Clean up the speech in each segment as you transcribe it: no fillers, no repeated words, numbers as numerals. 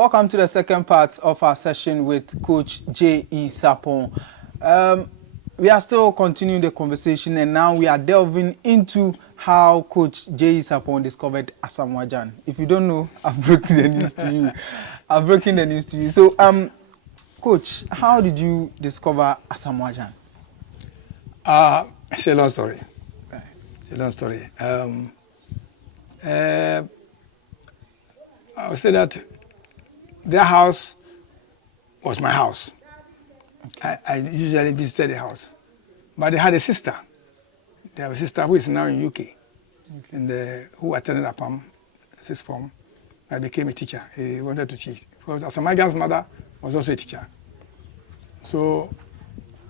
Welcome to the second part of our session with Coach JE Sarpong. We are still continuing the conversation, and now we are delving into how Coach JE Sarpong discovered Asamoah Gyan. If you don't know, I've broken the news to you. I've broken the news to you. So, Coach, how did you discover Asamoah Gyan? It's a long story. Right. It's a long story. I would say that their house was my house. Okay. I usually visited the house. But they had a sister. They have a sister who is now in UK. Okay. And who attended APAM, sixth form. I became a teacher. He wanted to teach. Because Asamoah Gyan's mother was also a teacher. So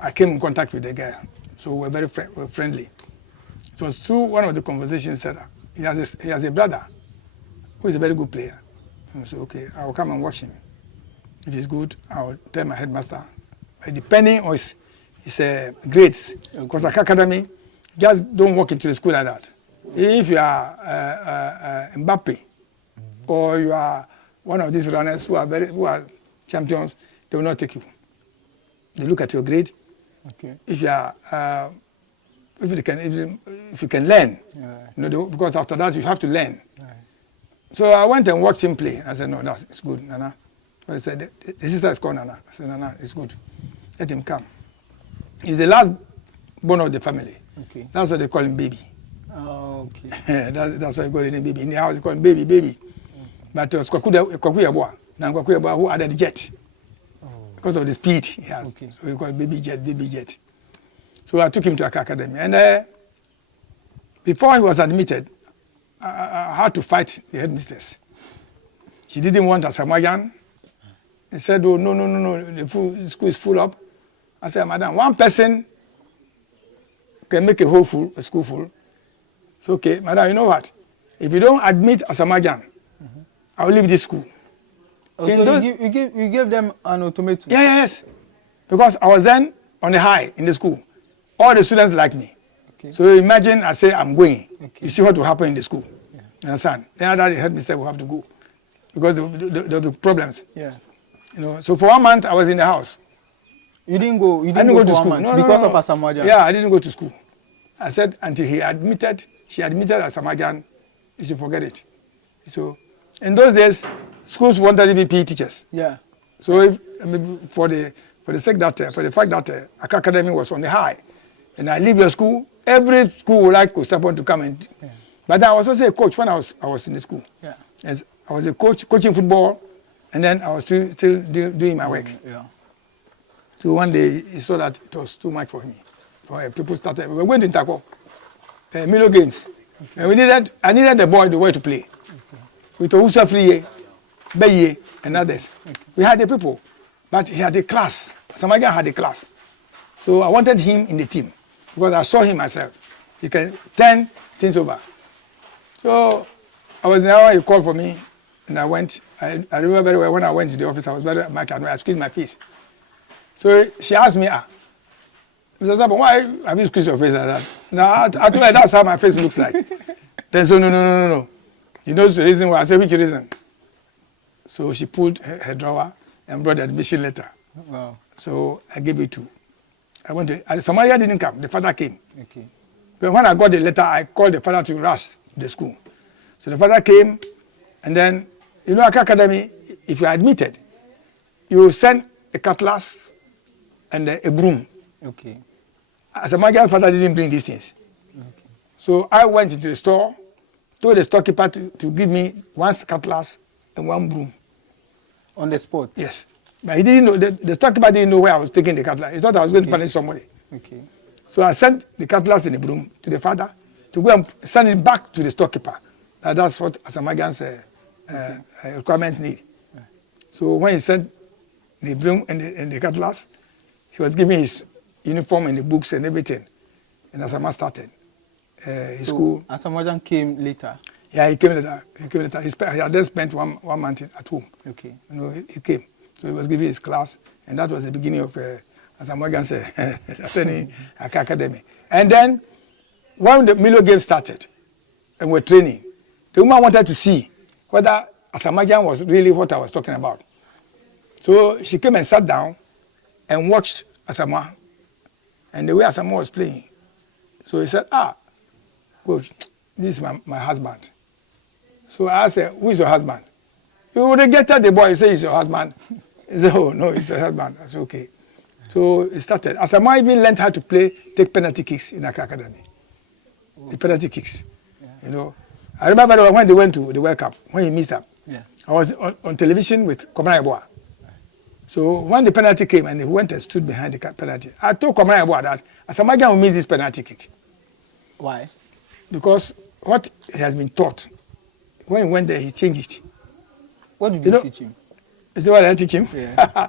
I came in contact with the girl. So we were very friendly. So through one of the conversations, said he has a brother who is a very good player. And so, okay, I will come and watch him. If he's good, I will tell my headmaster. Depending on his grades, because Accra Academy, just don't walk into the school like that. If you are Mbappe, or you are one of these runners who are champions, they will not take you. They look at your grade. Okay. If you are, if you can learn, you know, because after that you have to learn. Right. So I went and watched him play. I said, no, it's good, Nana. But he said, the sister is called Nana. I said, Nana, it's good. Let him come. He's the last born of the family. Okay. That's why they call him baby. Oh, okay. that's why they call him baby. In the house, they call him baby. Mm. But it was Kwaku Yeboah who added jet. Because of the speed he has. Okay. So we call it baby jet. So I took him to Accra Academy. And before he was admitted, I had to fight the headmistress. She didn't want Asamoah Gyan. He said, oh, no, the school is full up. I said, madam, one person can make a school full. It's okay, madam, you know what? If you don't admit Asamoah Gyan, I will leave this school. Oh, so you gave them an ultimatum? Yes. Because I was then on the high in the school. All the students like me. Okay. So imagine I say I'm going. Okay. You see what will happen in the school. Yeah. You understand? Then the headmistress will have to go. Because there will be problems. Yeah. You know, so for 1 month I was in the house. You didn't go to school because of Asamoah Gyan? Yeah, I didn't go to school. I said until she admitted Asamoah Gyan, you should forget it. So in those days, schools wanted to be PE teachers. Yeah. So for the fact that Accra Academy was on the high, and I leave your school, every school would like Sarpong to come and. Yeah. But I was also a coach when I was in the school. Yeah. Yes, I was a coach coaching football, and then I was still doing my work. Yeah. So one day he saw that it was too much for me. People started. We were going to Nkommo Milo games, and I needed the boy to play. With Ousa Friye, Beye, and others. Okay. We had the people, but he had a class. Asamoah Gyan had a class. So I wanted him in the team because I saw him myself. He can turn things over. So I was there, he called for me, and I went. I remember very well when I went to the office, I was very much I squeezed my face. So she asked me, Mr. Sarpong, why have you squeezed your face like that? Now, I told her that's how my face looks like. Then so, no. He knows the reason why. I said, which reason? So she pulled her drawer and brought the admission letter. Wow. So I gave it to. I went to. Asamoah Gyan didn't come. The father came. Okay. But when I got the letter, I called the father to rush the school. So the father came, and then, you know, Accra Academy, if you are admitted, you send a cutlass and a broom. Okay. Asamoah Gyan's father didn't bring these things. Okay. So I went into the store, told the storekeeper to give me one cutlass and one broom. On the spot? Yes. But he didn't know, the storekeeper didn't know where I was taking the cutlass. He thought I was going to punish somebody. Okay. So I sent the cutlass and the broom to the father to go and send it back to the storekeeper. That's what Asamoah Gyan's requirements need. Yeah. So when he sent the broom and the cutlass, he was giving his uniform and the books and everything. And Asamoah started. His school. Asamoah Gyan came later? Yeah, he came later. He had then spent one month at home. Okay. You know, he came. So he was giving his class, and that was the beginning of Asamoah Gyan's attending Accra Academy. And then, when the Milo game started, and we're training, the woman wanted to see whether Asamoah Gyan was really what I was talking about. So she came and sat down and watched Asamoah, and the way Asamoah was playing. So he said, coach, this is my husband. So I asked her, who is your husband? You would have get the boy, you say he's your husband. He said, oh, no, he's your husband. I said, okay. So it started. Asamoah even learned how to take penalty kicks in Accra Academy. The penalty kicks, you know. I remember when they went to the World Cup, when he missed up. Yeah. I was on television with Nkommo Wo Ho. So when the penalty came and he went and stood behind the penalty, I told Nkommo Wo Ho that Asamoah Gyan will miss this penalty kick. Why? Because what he has been taught, when he went there, he changed it. What did you teach him? You see what I teach him? Yeah.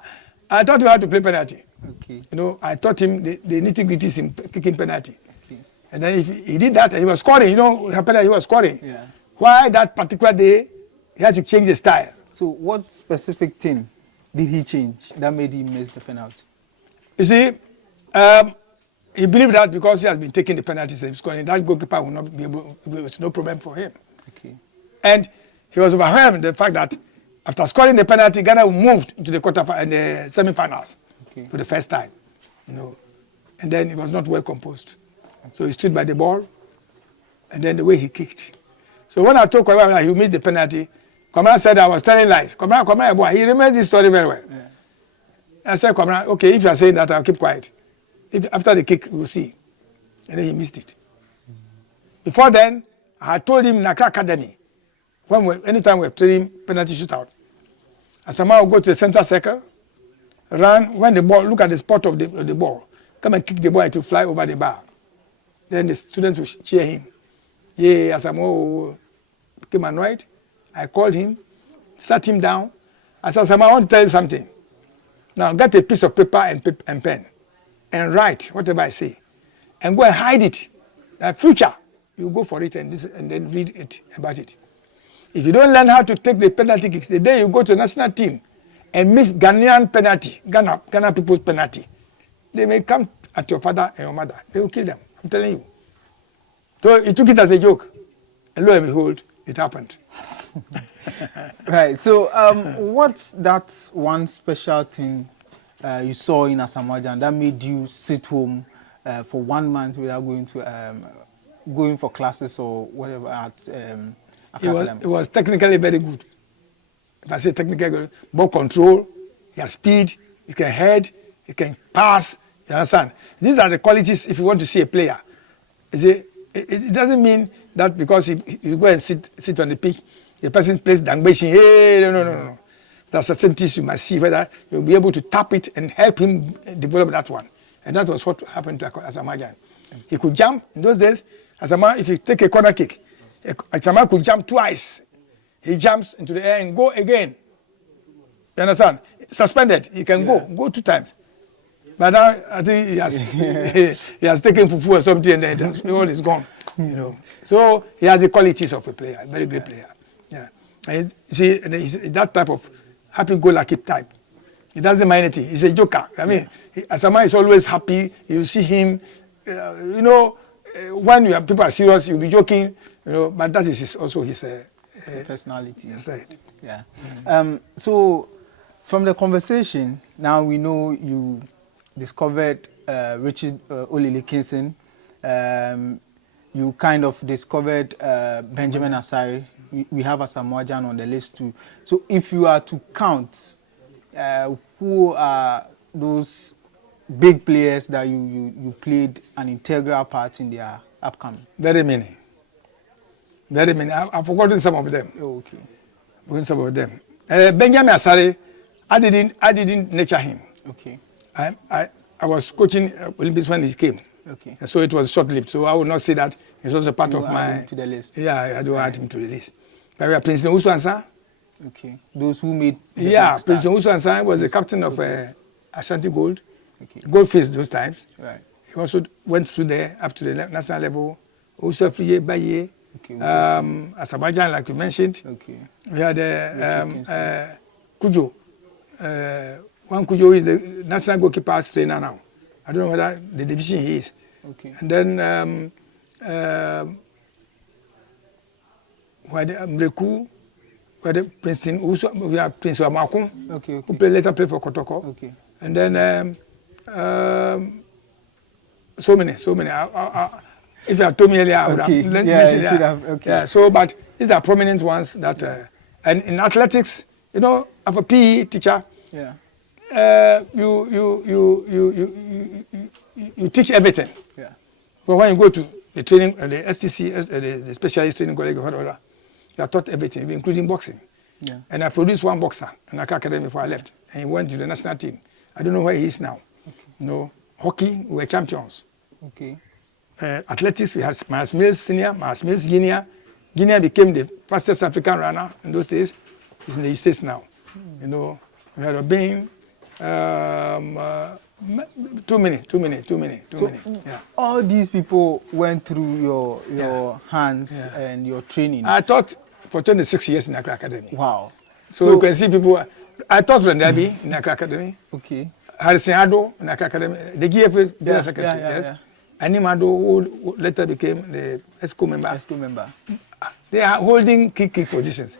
I taught him how to play penalty. Okay. You know, I taught him the nitty-gritties in kicking penalty. Okay. And then if he did that, he was scoring. You know, he was scoring. Yeah. Why that particular day, he had to change the style. So what specific thing did he change that made him miss the penalty? You see, he believed that because he has been taking the penalties and scoring, that goalkeeper will not be able, it's no problem for him. Okay. And he was overwhelmed the fact that after scoring the penalty, Ghana moved into the semi-finals for the first time. You know, and then he was not well composed. So he stood by the ball, and then the way he kicked. So when I told Kwame that he missed the penalty, Kwame said I was telling lies. Kwame, boy, he remembers this story very well. Yeah. I said, Kwame, okay, if you are saying that, I'll keep quiet. After the kick, we'll see. And then he missed it. Before then, I had told him in Accra Academy, anytime we're training penalty shootout, Asamoah will go to the center circle, run, when the ball, look at the spot of the ball, come and kick the ball to fly over the bar. Then the students will cheer him. Yeah, Asamoah became annoyed. I called him, sat him down. I said, Asamoah, I want to tell you something. Now get a piece of paper and pen and write whatever I say. And go and hide it. In future, you go for it and then read it about it. If you don't learn how to take the penalty kicks, the day you go to the national team and miss Ghanaian penalty, Ghana people's penalty, they may come at your father and your mother. They will kill them. I'm telling you. So he took it as a joke. And lo and behold, it happened. Right. So what's that one special thing you saw in Asamoah Gyan that made you sit home for 1 month without going for classes or whatever at It was technically very good. If I say technically good, ball control, he has speed, he can head, he can pass. You understand? These are the qualities if you want to see a player. It doesn't mean that because you go and sit on the pitch, the person plays dangbeshi. Hey, no. There's certain things you must see whether you'll be able to tap it and help him develop that one. And that was what happened to Asamoah Gyan. He could jump. In those days, Asamoah, if you take a corner kick, Asamoah could jump twice. He jumps into the air and go again. You understand? Suspended. He can go 2 times. But now I think he has taken fufu or something and then all is gone. You know. So he has the qualities of a player, a very great player. Yeah. And see, he's that type of happy-go-lucky type. He doesn't mind anything. He's a joker. I mean, Asamoah is always happy. You see him, you know, when people are serious, you'll be joking, you know, but that is also his personality. That's right. Yeah. So from the conversation, now we know you discovered Richard Olele Kinson. You kind of discovered Benjamin Asare. We have Asamoah Gyan on the list too. So if you are to count, who are those big players that you played an integral part in their upcoming? Very many. Very many. I've forgotten some of them. Oh, okay. Forgotten some of them. Benjamin Asare, I didn't nurture him. Okay. I was coaching Olympics when he came. Okay. So it was short-lived. So I would not say that he's also part of my. To the list. Yeah, I don't add him to the list. But we are President Usu. Okay. Those who made. Yeah, President Usu was the captain of Ashanti Gold. Okay. Goldfish those times. Right. He also went through there up to the national level. Also Friye Baye. Okay. Asamoah Gyan, like you mentioned. Okay. We had Kujo. One Kujo is the national goalkeeper trainer now. I don't know whether the division he is. Okay. And then Mreku, where the Princeton, also we have Prince Amakun, Okay. who later played for Kotoko. Okay. And then so many. If you had told me earlier, I would have mentioned you should have. Okay. Yeah, so but these are prominent ones that, and in athletics, you know, of a PE teacher, Yeah. You teach everything. Yeah. But when you go to the training, the STC, the specialist training college, whatever, you are taught everything, including boxing. Yeah. And I produced one boxer in Accra Academy before I left, and he went to the national team. I don't know where he is now. Okay. You know, hockey, we were champions. Okay. Athletics, we had Miles Mills Senior, Miles Mills Guinea. Guinea became the fastest African runner in those days. He's in the States now. You know, we had Obin, too many. Yeah. All these people went through your hands and your training. I taught for 26 years in Accra Academy. Wow. So you can see people. I taught for Ndabi in Accra Academy. Okay. Harrison Ado in Accra Academy. The GFA General Secretary, yes. Yeah. Animado, who later became the ESCO member. They are holding key positions.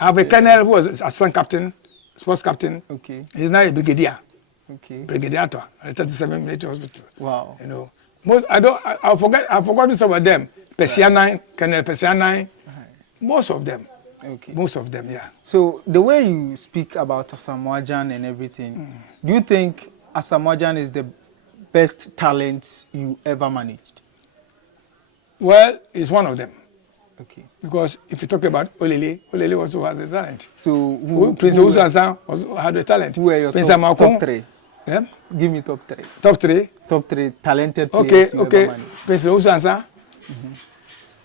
I have a colonel who was assistant captain, sports captain. Okay. He's now a brigadier. Okay. Brigadier at 37 military hospital. Wow. You know, I forgot some of them. Persianine, Colonel Persianine. Most of them. Okay. Most of them, yeah. So the way you speak about Asamoah Gyan and everything, do you think Asamoah Gyan is the best talent you ever managed? Well, he's one of them. Okay. Because if you talk about Olele also has a talent. So Prince Ousansa also had a talent. Who are your Prince top 3? Yeah? Give me top 3. Top 3? Top 3 talented players you ever managed. Prince Ousansa,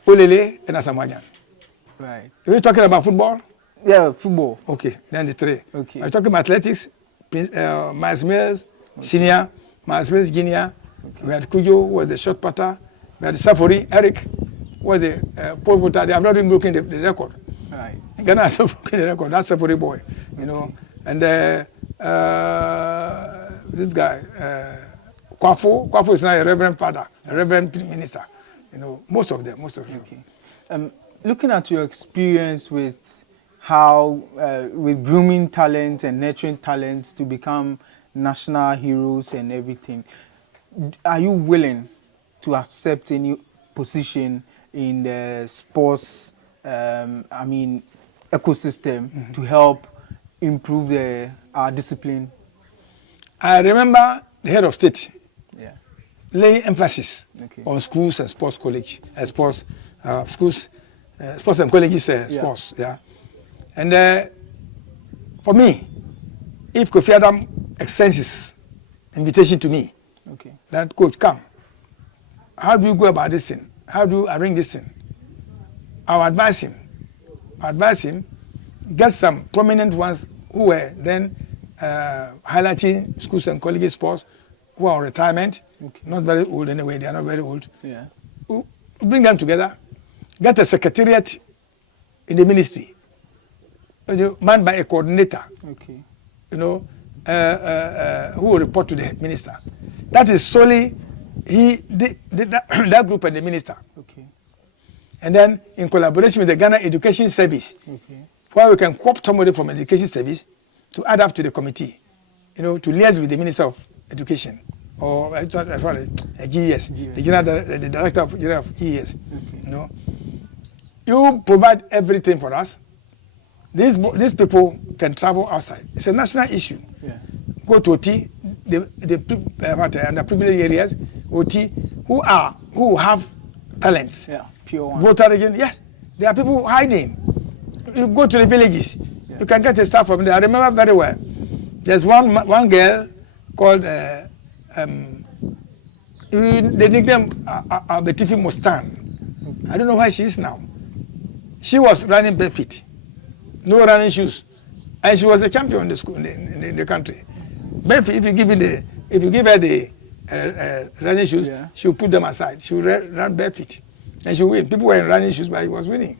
Olele, and Asamoah Gyan. Right. Are you talking about football? Yeah, football. Okay, then the 3. Okay. Are you talking about athletics? Miles Mills, Senior, Miles Mills, Guinea. Okay. We had Kujo, who was the short putter. We had Safori, Eric, who was the pole vaulter. They have not even broken the record. Right. Ghana has not broken the record. That's Safori boy, you know. And this guy, Kwafo is now a reverend father, a reverend minister. You know, most of them. Okay. Looking at your experience with how, with grooming talent and nurturing talents to become national heroes and everything, are you willing to accept any position in the sports, ecosystem to help improve our discipline? I remember the head of state laying emphasis on schools and sports college, sports and colleges sports. Yeah. And for me, if Kofi Adam extends his invitation to me, that coach, come. How do you go about this thing? How do you arrange this thing? I'll advise him. Get some prominent ones who were then highlighting schools and colleges sports who are on retirement, not very old anyway, they are not very old. Yeah. Bring them together, get a secretariat in the ministry, manned by a coordinator, you know, who will report to the minister. That is solely that group and the minister. And then in collaboration with the Ghana Education Service, where we can co-opt somebody from Education Service to add up to the committee, you know, to liaise with the Minister of Education or GES, the Director of General of GES. You know, you provide everything for us. These people can travel outside. It's a national issue. Go to OT, the underprivileged areas, OT, who have talents. Pure one. Voter region, yes. There are people hiding. You go to the villages, you can get a staff from there. I remember very well. There's one girl called the nickname Betifi Mustan. I don't know where she is now. She was running barefoot, no running shoes, and she was a champion in the school in the country. Barefoot, if you give her the running shoes, she'll put them aside. She'll run barefoot, and she'll win. People were in running shoes, but he was winning.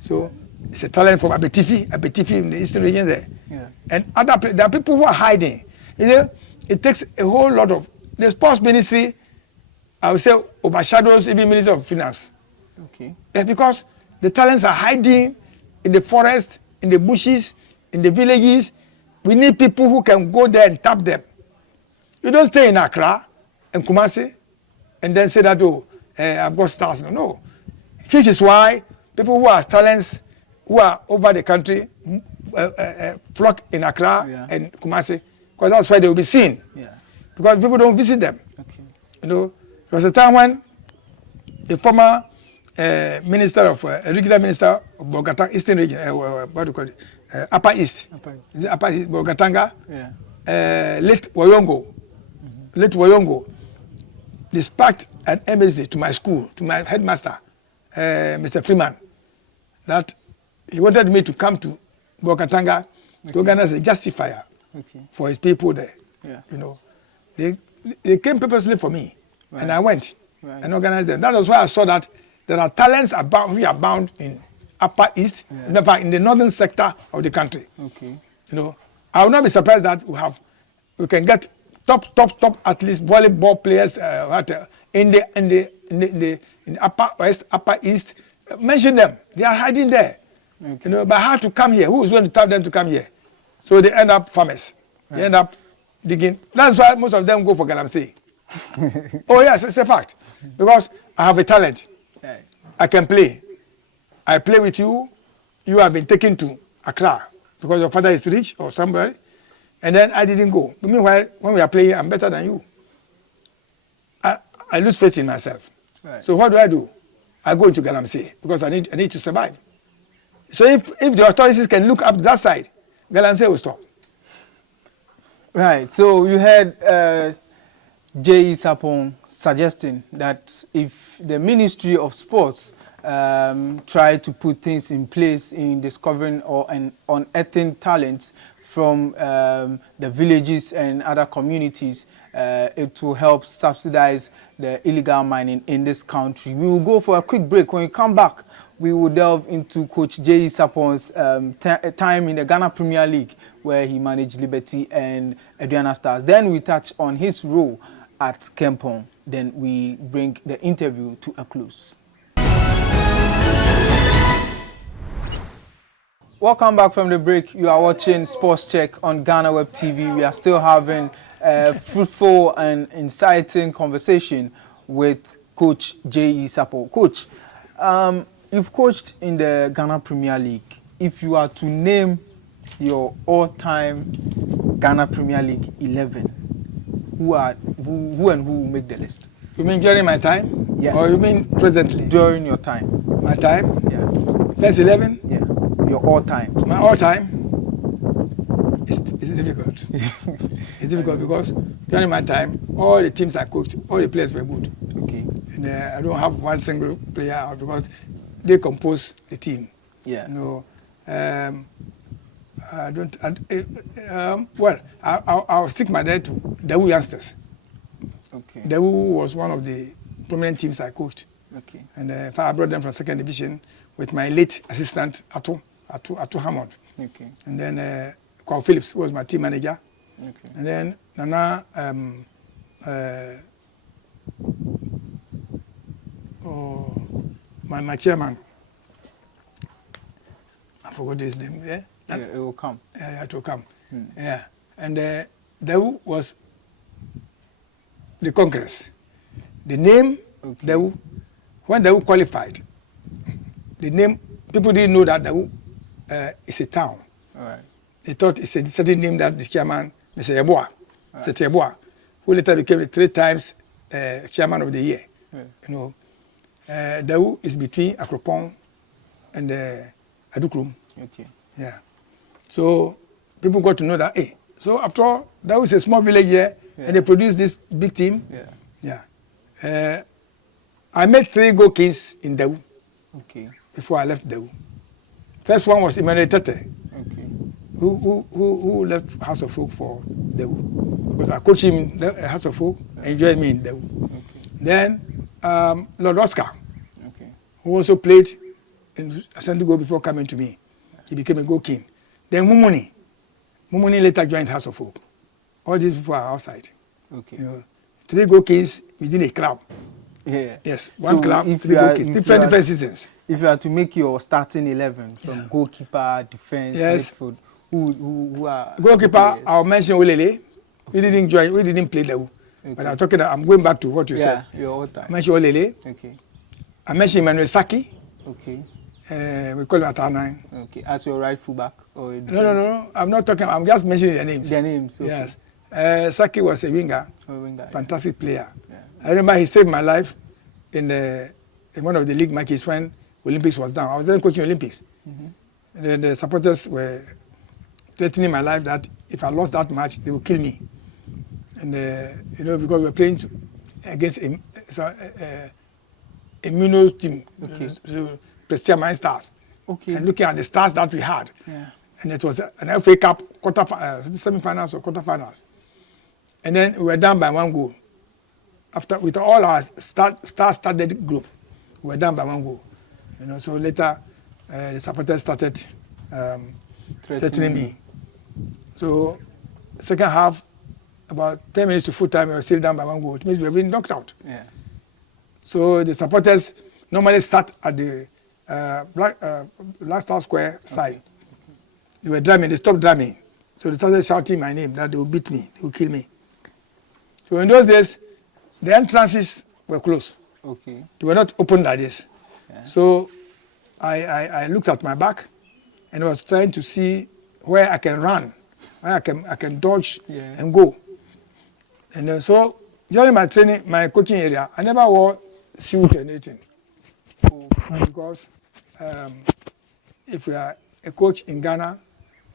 So it's a talent from Abetifi in the eastern region there. And there are people who are hiding. You know, it takes a whole lot of the sports ministry. I would say overshadows even Ministry of Finance. Because the talents are hiding in the forest, in the bushes, in the villages. We need people who can go there and tap them. You don't stay in Accra and Kumasi and then say that, oh, I've got stars. No. Which is why people who have talents, who are over the country, flock in Accra and Kumasi, because that's why they will be seen. Yeah. Because people don't visit them. Okay. You know, there was a time when the former minister of regional minister of Bogatanga, Eastern region, what do you call it? Upper East. Upper East, Bogatanga. Yeah. Late Woyongo. Late Woyongo. They sparked an MSD to my school, to my headmaster, Mr. Freeman, that he wanted me to come to Bogatanga to organize a justifier for his people there. Yeah. You know, they came purposely for me, and I went and organized them. That was why I saw that there are talents we are bound in Upper East, in the northern sector of the country. Okay. You know, I will not be surprised that we can get top at least volleyball players in the Upper West, Upper East. Mention them. They are hiding there. Okay. You know, but how to come here? Who is going to tell them to come here? So they end up farmers. Right. They end up digging. That's why most of them go for Galamsey. Oh yes, it's a fact. Because I have a talent. Right. I can play. I play with you. You have been taken to Accra because your father is rich or somebody. And then I didn't go. But meanwhile, when we are playing, I'm better than you. I lose faith in myself. Right. So what do? I go into Galamsey because I need to survive. So if the authorities can look up that side, Galamsey will stop. Right. So you heard JE Sarpong suggesting that if the Ministry of Sports try to put things in place in discovering or unearthing talents from the villages and other communities, it will help subsidize the illegal mining in this country. We will go for a quick break. When we come back, we will delve into Coach JE Sarpong's time in the Ghana Premier League, where he managed Liberty and Aduana Stars. Then we touch on his role at Kenpong. Then we bring the interview to a close. Welcome back from the break. You are watching Sports Check on GhanaWeb TV. We are still having a fruitful and inciting conversation with Coach JE Sarpong. Coach, you've coached in the Ghana Premier League. If you are to name your all-time Ghana Premier League 11, who and who will make the list? You mean during my time? Yeah. Or you mean presently? During your time. My time? Yeah. First 11? Yeah. Your all-time. My all-time? It's difficult. It's difficult because during my time, all the teams I coached, all the players were good. Okay. And I don't have one single player because they compose the team. Yeah. You know, I'll stick my name to Dawu youngsters. Okay. Dawu was one of the prominent teams I coached. Okay. And I brought them from second division with my late assistant Atu Hammond. Okay. And then Kwao Phillips was my team manager. Okay. And then Nana my chairman. I forgot his name. Yeah. Yeah, it will come. Yeah, it will come. Yeah. And Dawu was the Congress. The name Dawu, when Dawu qualified, the name, people didn't know that Dawu is a town. All right. They thought it's a certain name that the chairman, Mr. Yeboah, Mr. Yeboah, who later became 3 times chairman of the year. Yeah. You know, Dawu is between Akropong and Adukrum. Okay. Yeah. So people got to know that, hey, so after all, Dawu is a small village here, and they produced this big team. Yeah. Yeah. I made 3 goal kings in Dawu. Okay. Before I left Dawu. First one was Emmanuel Tete. Okay. Who left House of Folk for Dawu. Because I coached him in the House of Folk and he joined me in Dawu. Okay. Then Lord Oscar, who also played in Asandigo before coming to me. He became a goal king. Then Mumuni later joined House of Folk. All these people are outside. Okay. You know, 3 goal kings within a club. Yeah. Yes, one club, 3 goal kings, different seasons. if you are to make your starting 11 from goalkeeper, defense, midfield, who are goalkeeper? I'll mention Olele. We didn't join. We didn't play level. Okay. But I'm going back to what you said. Your time. I mentioned Olele. Okay. I mentioned Emmanuel Saki. Okay. We call him at R9. Okay. As your right fullback or no. I'm not talking. I'm just mentioning their names. Their names. Okay. Yes. Saki was a winger. Fantastic player. Yeah. I remember he saved my life in one of the league matches when Olympics was down. I was then coaching Olympics. And then the supporters were threatening my life that if I lost that match, they would kill me. And because we were playing against a Muno team, so Prestia Mine Stars. Okay. And looking at the stars that we had, and it was an FA Cup semi-finals or quarter-finals. And then we were down by 1 goal. After with all our star-studded group, we were down by 1 goal. So later the supporters started threatening me. So second half, about 10 minutes to full time, we were still down by 1 goal. It means we were being knocked out. Yeah. So the supporters normally sat at the Black Star Square side. They were drumming. They stopped drumming. So they started shouting my name, that they would beat me, they would kill me. So in those days, the entrances were closed. Okay. They were not open like this. Yeah. So I looked at my back and I was trying to see where I can run, where I can dodge and go. And so during my training, my coaching area, I never wore suit or anything. Because if you are a coach in Ghana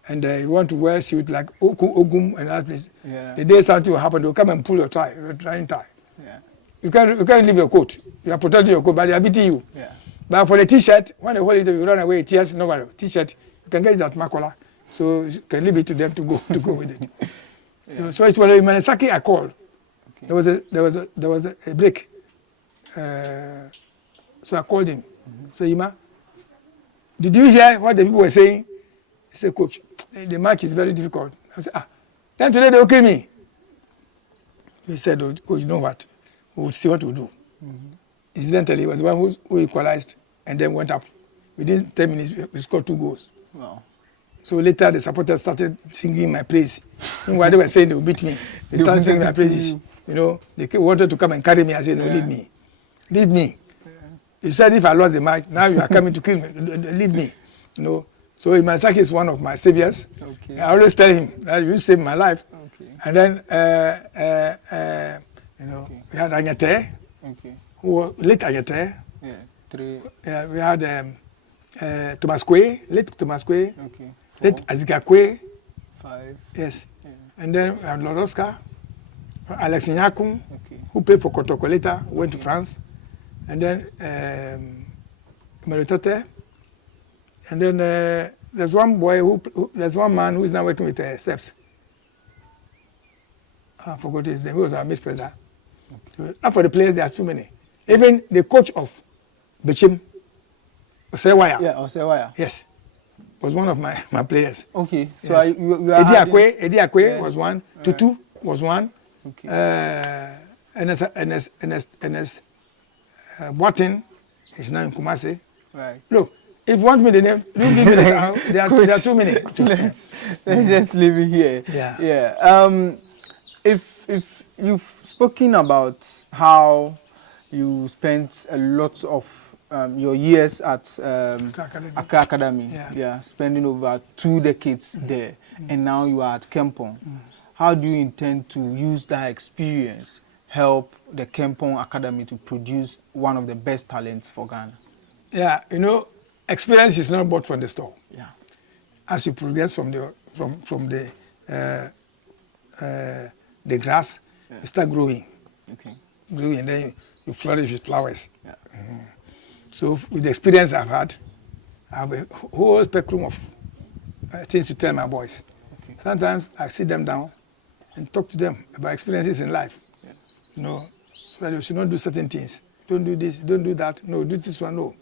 and you want to wear suit like Ogum and that place, the day something will happen, they'll come and pull your tie, your training tie. Yeah. You can't leave your coat. You are protecting your coat, but they are beating you. Yeah. But for the T-shirt, when they hold it, you run away. Tears, nobody. T-shirt, you can get it at Makola, so you can leave it to them to go with it. Yeah. So it was in Manisaki I called. Okay. There was a break. So I called him. So Ima, did you hear what the people were saying? He said, Coach, the match is very difficult. I said, then today they will kill me. He said, oh, you know what? We'll see what we'll do. Incidentally, he was the one who equalized and then went up. Within 10 minutes, we scored 2 goals. Wow. So later, the supporters started singing my praise. While they were saying they would beat me, they started singing my praises. They wanted to come and carry me. I said, no, leave me. Leave me. You said if I lost the match, now you are coming to kill me. Leave me. So Imasaki is one of my saviors. Okay. I always tell him that you saved my life. Okay. And then we had Anyate, late Anyate. Yeah, we had Thomas Kwe, late Thomas Kwe, late Azika Kwe. 5. Yes. Yeah. And then we had Loroska, Alex Nyakun, who played for Kotoko later, went to France. And then Meritete. And then there's one man who is now working with Steps. I forgot his name. He was our midfielder. Not for the players, there are too many. Even the coach of Bechim, Osewaya. Yeah, Osewaya. Yes, was one of my players. Okay. So yes. Eddie Akwe was one. Tutu was one. Okay. NS Boatin is now in Kumasi. Right. Look, if you want me the name, don't give me there are too many. Let's just leave it here. Yeah. Yeah. If you've spoken about how you spent a lot of your years at Accra Academy, spending over 2 decades there, and now you are at Kenpong. How do you intend to use that experience, help the Kenpong Academy to produce one of the best talents for Ghana? Yeah, experience is not bought from the store. Yeah. As you progress from the grass, you start growing. Okay. Growing, and then you flourish with flowers. Yeah. So with the experience I've had, I have a whole spectrum of things to tell my boys. Okay. Sometimes I sit them down and talk to them about experiences in life. Yeah. So that you should not do certain things. Don't do this, don't do that. No, do this one, no.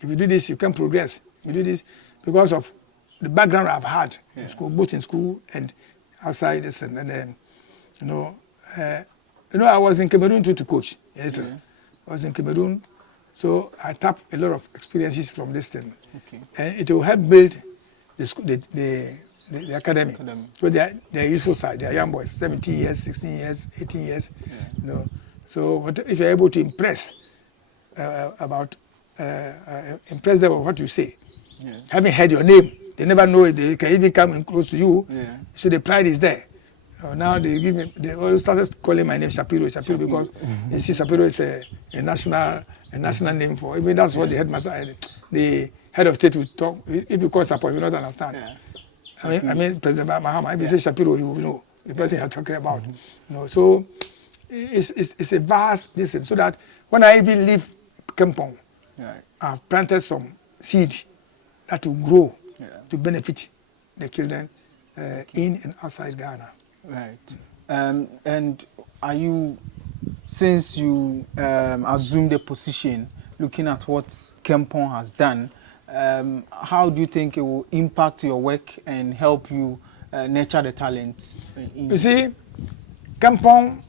If you do this, you can progress. You do this because of the background I've had in school, both in school and outside this, and then, I was in Cameroon too to coach. Yes, I was in Cameroon So I tap a lot of experiences from this thing. Okay. And it will help build the school, the academy. So they're useful side. They're young boys, 17 years, 16 years, 18 years. Yeah. You know. So if you're able to impress impress them with what you say, having heard your name, they never know it. They can even come in close to you. Yeah. So the pride is there. Now they always started calling my name Shapiro because they see Shapiro is a national name for. Even that's what the headmaster, the head of state will talk. If you call Sarpong, you will not understand. Yeah. I mean President Mahama. If you say Shapiro, you will know the person you're talking about. You know, so it's a vast distance. So that when I even leave Kenpong, I've planted some seed that will grow to benefit the children in and outside Ghana. Right. And are you, since you assumed the position, looking at what Kenpong has done, how do you think it will impact your work and help you nurture the talent? You see, Kenpong,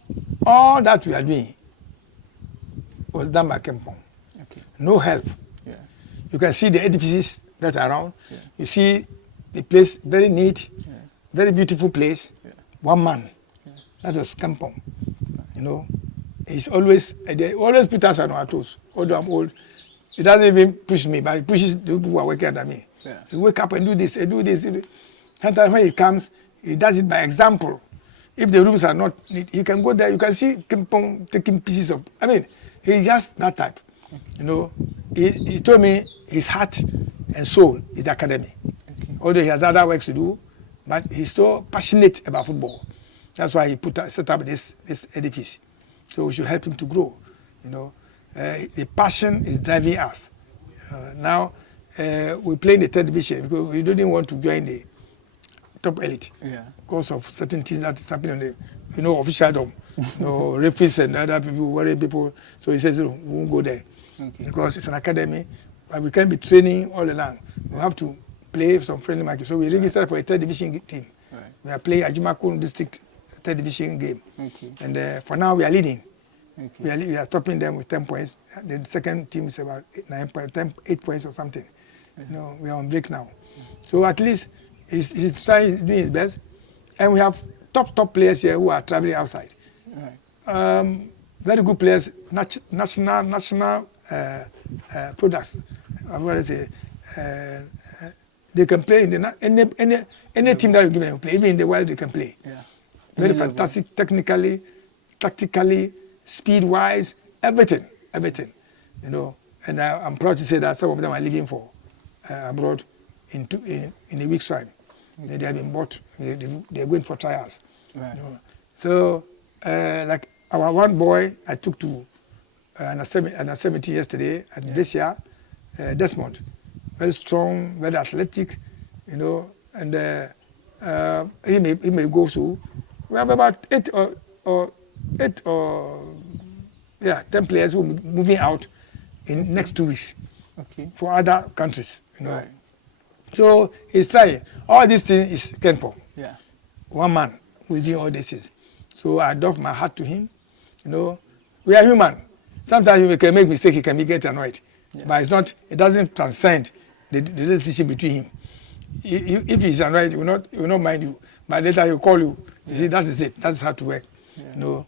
all that we are doing was done by Kenpong. Okay. No help. Yeah. You can see the edifices that are around. Yeah. You see the place, very neat, very beautiful place. Yeah. One man. Yeah. That was Kenpong. You know, he's always, they always put us on our toes. Although I'm old, he doesn't even push me, but he pushes the people who are working under me. Yeah. He wake up and do this, and do this. Sometimes when he comes, he does it by example. If the rooms are not neat, he can go there. You can see Kenpong taking pieces of. I mean, he's just that type. You know, he told me his heart and soul is the academy. Okay. Although he has other works to do, but he's so passionate about football. That's why he set up this edifice. So we should help him to grow. You know, the passion is driving us. Now we play in the third division because we didn't want to join the top elite because of certain things that is happening on the, officialdom, referees and other people, worrying people. So he says, we won't go there because it's an academy, but we can't be training all along. We have to play some friendly matches. So we registered for a third division team. Right. We are playing Ajumakun district third division game. Okay. And for now we are leading. Okay. We are topping them with 10 points. The second team is about 8 points or something. We are on break now. So at least he's doing his best. And we have top players here who are traveling outside. Right. Very good players, national products. I want to say they can play in any team that you give them play. Even in the world they can play. Yeah. Very fantastic, technically, tactically, speed-wise, everything. And I'm proud to say that some of them are leaving for abroad in a week's time. Okay. They have been bought. They are going for trials. Right. So, like our one boy, I took to under 70 yesterday, and this year, Desmond, very strong, very athletic, and he may go through. We have about 10 players who are moving out in next 2 weeks for other countries. Right. So he's trying. All these things is Kenpong. Yeah. One man who is doing all these things. So I doff my hat to him. We are human. Sometimes we can make mistakes, he can get annoyed. Yeah. But it's not, it doesn't transcend the relationship between him. If he's annoyed, he will not mind you. But later he'll call you. You see, that is it. That's how to work. Yeah.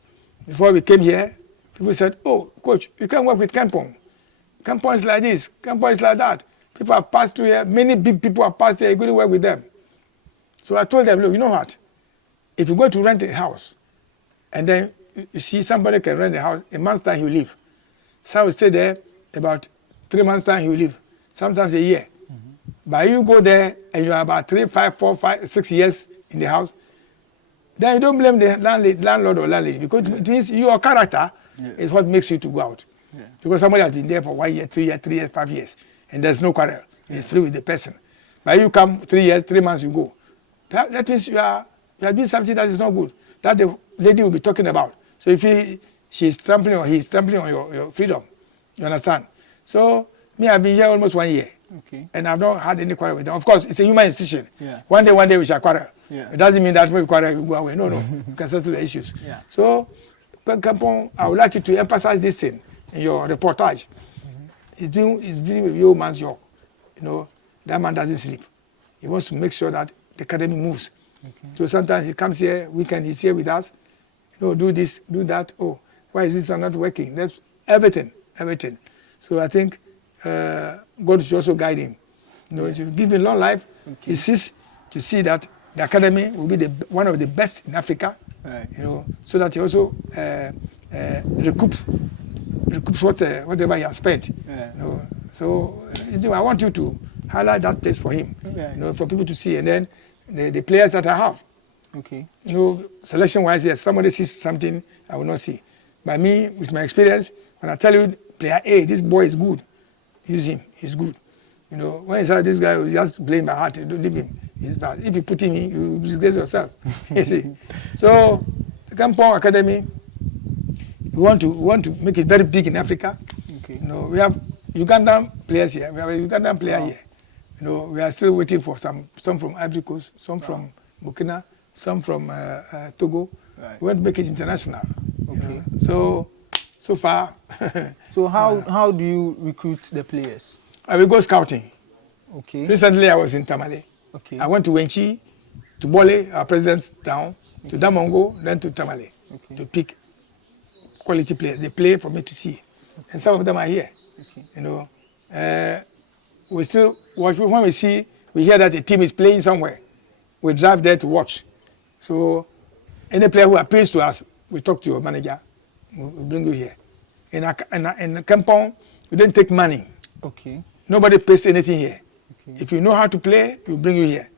Before we came here, people said, "Oh, coach, you can't work with Kenpong. Kenpong is like this. Kenpong is like that. People have passed through here. Many big people have passed here. You're going to work with them." So I told them, look, you know what? If you go to rent a house, and then you see somebody can rent a house, a month's time he'll leave. So I will stay there about 3 months' time he'll leave. Sometimes a year. Mm-hmm. But you go there and you are about 3, 5, 4, 5, 6 years in the house, then you don't blame the landlord or landlady because it means your character is what makes you to go out. Yeah. Because somebody has been there for 1 year, 2 years, 3 years, 5 years, and there's no quarrel. It's free with the person. But you come 3 years, 3 months, you go. That means you are doing something that is not good. That the lady will be talking about. So if she's trampling or he's trampling on your freedom, you understand? So me, I've been here almost 1 year. Okay. And I've not had any quarrel with them. Of course, it's a human institution. Yeah. One day we shall quarrel. Yeah. It doesn't mean that when you quarrel, you go away. No. You can settle the issues. Yeah. So, Kenpong, I would like you to emphasize this thing in your reportage. Mm-hmm. he's doing a real man's job. You know, that man doesn't sleep. He wants to make sure that the academy moves. Okay. So sometimes he comes here, weekend he's here with us. You know, do this, do that. Oh, why is this one not working? That's everything. So I think God should also guide him. You know, if you give him long life, he sees to see that the academy will be one of the best in Africa. Right. You know, so that he also recoups whatever he has spent. Yeah. You know, so I want you to highlight that place for him. Yeah. You know, for people to see, and then the players that I have. Okay. You know, selection-wise, yes, somebody sees something I will not see. By me, with my experience, when I tell you, player A, this boy is good, use him. He's good. You know, when you say this guy is just playing by heart, you don't leave him. He's bad. If you put him in, you disgrace yourself. You see. So, the Kenpong Academy, we want to make it very big in Africa. Okay. You know, we have Ugandan players here. We have a Ugandan player here. You know, we are still waiting for some from Ivory Coast, some from Burkina, some from Togo. Right. We want to make it international. Okay. You know? So far. So how do you recruit the players? I will go scouting. Okay. Recently I was in Tamale. Okay. I went to Wenchi, to Bole, our president's town, to Damongo, then to Tamale to pick quality players. They play for me to see. And some of them are here. Okay. You know, we still watch. When we hear that a team is playing somewhere, we drive there to watch. So any player who appeals to us, we talk to your manager, we bring you here. In Kenpong, we don't take money. Okay. Nobody pays anything here. Okay. If you know how to play, we bring you here.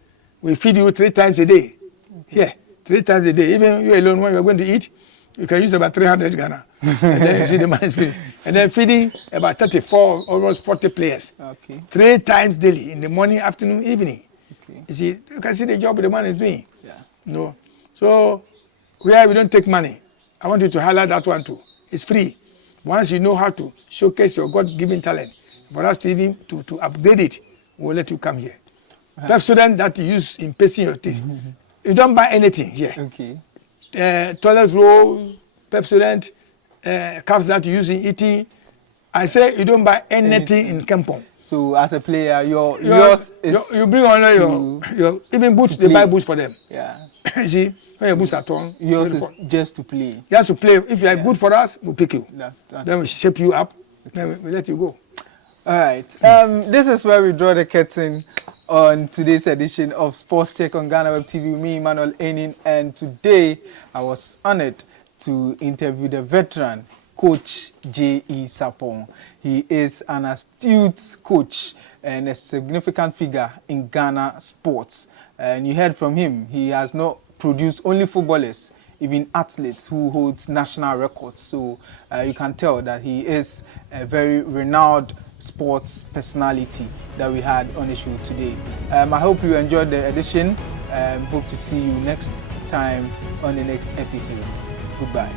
We feed you 3 times a day. Okay. Here, 3 times a day. Even you alone, when you're going to eat, you can use about 300 Ghana. And then you see the money is finished. And then feeding about 34, almost 40 players. Okay. 3 times daily, in the morning, afternoon, evening. Okay. You see, you can see the job the man is doing. Yeah. You know? So, where we don't take money, I want you to highlight that one too. It's free. Once you know how to showcase your God-given talent, for us to even to upgrade it, we'll let you come here. Pepsodent that you use in pasting your teeth, you don't buy anything here. Okay. Toilet roll, Pepsodent, cups that you use in eating. I say you don't buy anything in Kenpong. So as a player, yours is you bring only your even boots. They buy boots for them. Yeah. You see, when your boots are torn, yours is just to play. Just to play. If you are good for us, we'll pick you. Then we shape you up. Then we let you go. All right. This is where we draw the curtain on today's edition of Sports Check on GhanaWeb TV. Me, Emmanuel Enin, and today I was honored to interview the veteran coach JE Sarpong. He is an astute coach and a significant figure in Ghana sports. And you heard from him, he has not produced only footballers, even athletes who holds national records. So you can tell that he is a very renowned sports personality that we had on the show today. I hope you enjoyed the edition. Hope to see you next time on the next episode. Goodbye.